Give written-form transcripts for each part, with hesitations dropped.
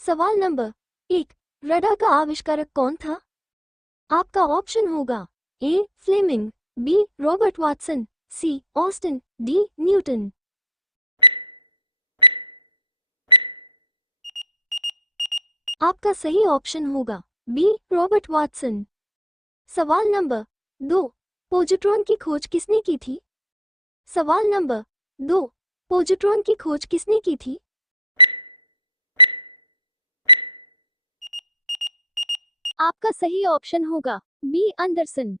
सवाल number 1, radar का आविष्कारक कौन था? आपका ऑप्शन होगा ए फ्लेमिंग, बी रॉबर्ट वाटसन, सी ऑस्टिन, डी न्यूटन। आपका सही ऑप्शन होगा बी रॉबर्ट वाटसन। सवाल नंबर 2, पोजिट्रॉन की खोज किसने की थी? सवाल नंबर 2, पोजिट्रॉन की खोज किसने की थी? आपका सही ऑप्शन होगा बी एंडरसन।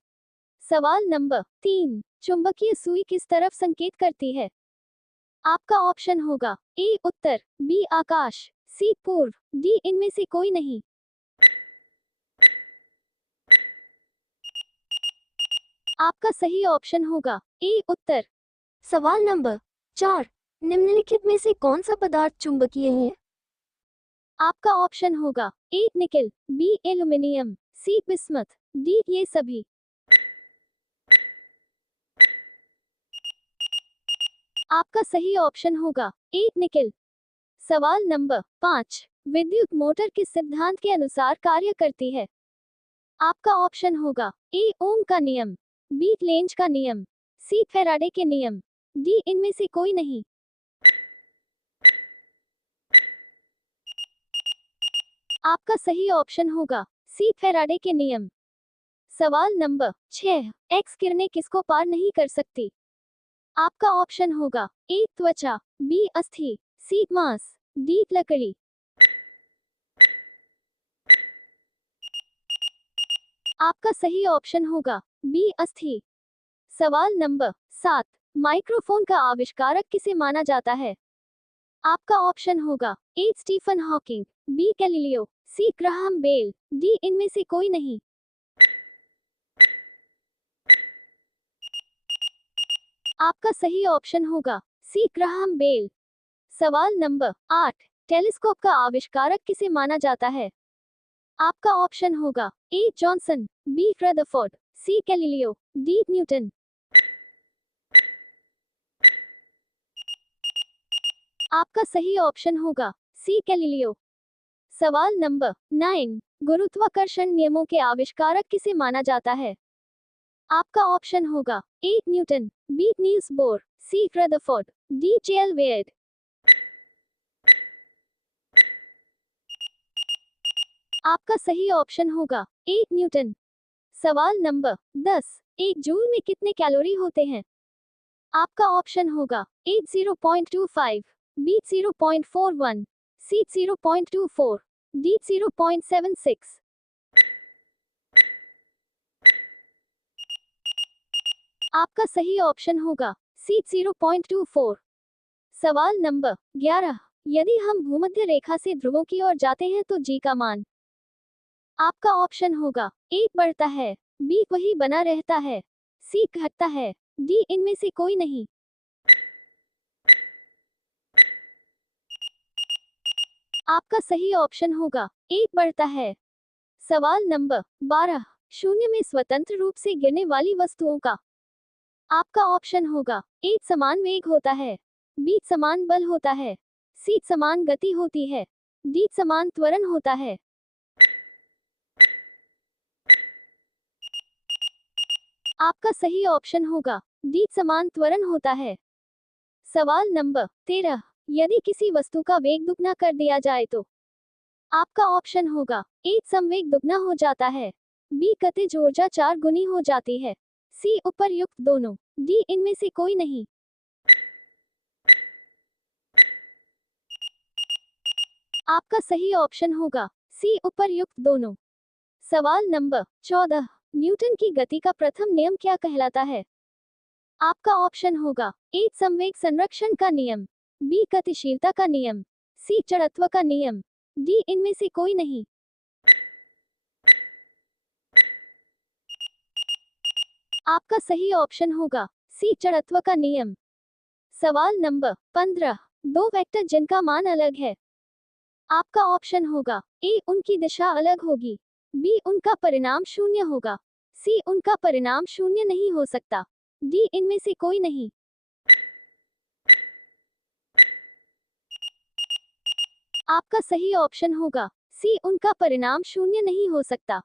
सवाल नंबर 3, चुंबकीय सुई किस तरफ संकेत करती है? आपका ऑप्शन होगा ए उत्तर, बी आकाश, सी पूर्व, डी इनमें से कोई नहीं। आपका सही ऑप्शन होगा ए उत्तर। सवाल नंबर 4, निम्नलिखित में से कौन सा पदार्थ चुंबकीय है? आपका ऑप्शन होगा ए निकेल, बी एल्यूमिनियम, सी बिस्मथ, डी ये सभी। आपका सही ऑप्शन होगा ए निकेल। सवाल नंबर 5, विद्युत मोटर किस सिद्धांत के अनुसार कार्य करती है? आपका ऑप्शन होगा ए ओम का नियम, बी लेंज का नियम, सी फैराडे के नियम, डी इनमें से कोई नहीं। आपका सही ऑप्शन होगा सी फैराडे के नियम। सवाल नंबर 6, एक्स किरणें किसको पार नहीं कर सकती? आपका ऑप्शन होगा ए त्वचा, बी अस्थि, सी मांस, डी लकड़ी। आपका सही ऑप्शन होगा बी अस्थि। सवाल नंबर 7, माइक्रोफोन का आविष्कारक किसे माना जाता है? आपका ऑप्शन होगा ए स्टीफन हॉकिंग, बी गैलीलियो, सी ग्राहम बेल, डी इनमें से कोई नहीं। आपका सही ऑप्शन होगा सी ग्राहम बेल। सवाल नंबर 8, टेलीस्कोप का आविष्कारक किसे माना जाता है? आपका ऑप्शन होगा ए जॉनसन, बी रदरफोर्ड, सी गैलीलियो, डी न्यूटन। आपका सही ऑप्शन होगा सी गैलीलियो। सवाल नंबर 9, गुरुत्वाकर्षण नियमों के आविष्कारक किसे माना जाता है? आपका ऑप्शन होगा A Newton, B Niels Bohr, C Rutherford, D JL Baird. आपका सही ऑप्शन होगा ए न्यूटन। सवाल नंबर 10, एक जूल में कितने कैलोरी होते हैं? आपका ऑप्शन होगा ए 0.25, बी 0.41, सी 0.24, डी 0.76। आपका सही ऑप्शन होगा सी 0.24। सवाल नंबर 11, यदि हम भूमध्य रेखा से ध्रुवों की ओर जाते हैं तो जी का मान? आपका ऑप्शन होगा ए बढ़ता है, बी वही बना रहता है, सी घटता है, डी इनमें से कोई नहीं। आपका सही ऑप्शन होगा ए बढ़ता है। सवाल नंबर 12, शून्य में स्वतंत्र रूप से गिरने वाली वस्तुओं का? आपका ऑप्शन होगा ए समान वेग होता है, बी समान बल होता है, सी समान गति होती है, डी समान त्वरण होता है। आपका सही ऑप्शन होगा डी समान त्वरण होता है। सवाल नंबर 13, यदि किसी वस्तु का वेग दुगना कर दिया जाए तो? आपका ऑप्शन होगा ए संवेग दुगना हो जाता है, बी गतिज ऊर्जा 4 गुनी हो जाती है, सी उपर्युक्त दोनों, डी इनमें से कोई नहीं। आपका सही ऑप्शन होगा सी उपर्युक्त दोनों। सवाल नंबर 14, न्यूटन की गति का प्रथम नियम क्या कहलाता है? आपका ऑप्शन होगा ए संवेग संरक्षण का नियम, बी गतिशीलता का नियम, सी जड़त्व का नियम, डी इनमें से कोई नहीं। आपका सही ऑप्शन होगा सी जड़त्व का नियम। सवाल नंबर 15, दो वेक्टर जिनका मान अलग है? आपका ऑप्शन होगा ए उनकी दिशा अलग होगी, बी उनका परिणाम शून्य होगा, सी उनका परिणाम शून्य नहीं हो सकता, डी इनमें से कोई नहीं। आपका सही ऑप्शन होगा सी, उनका परिणाम शून्य नहीं हो सकता।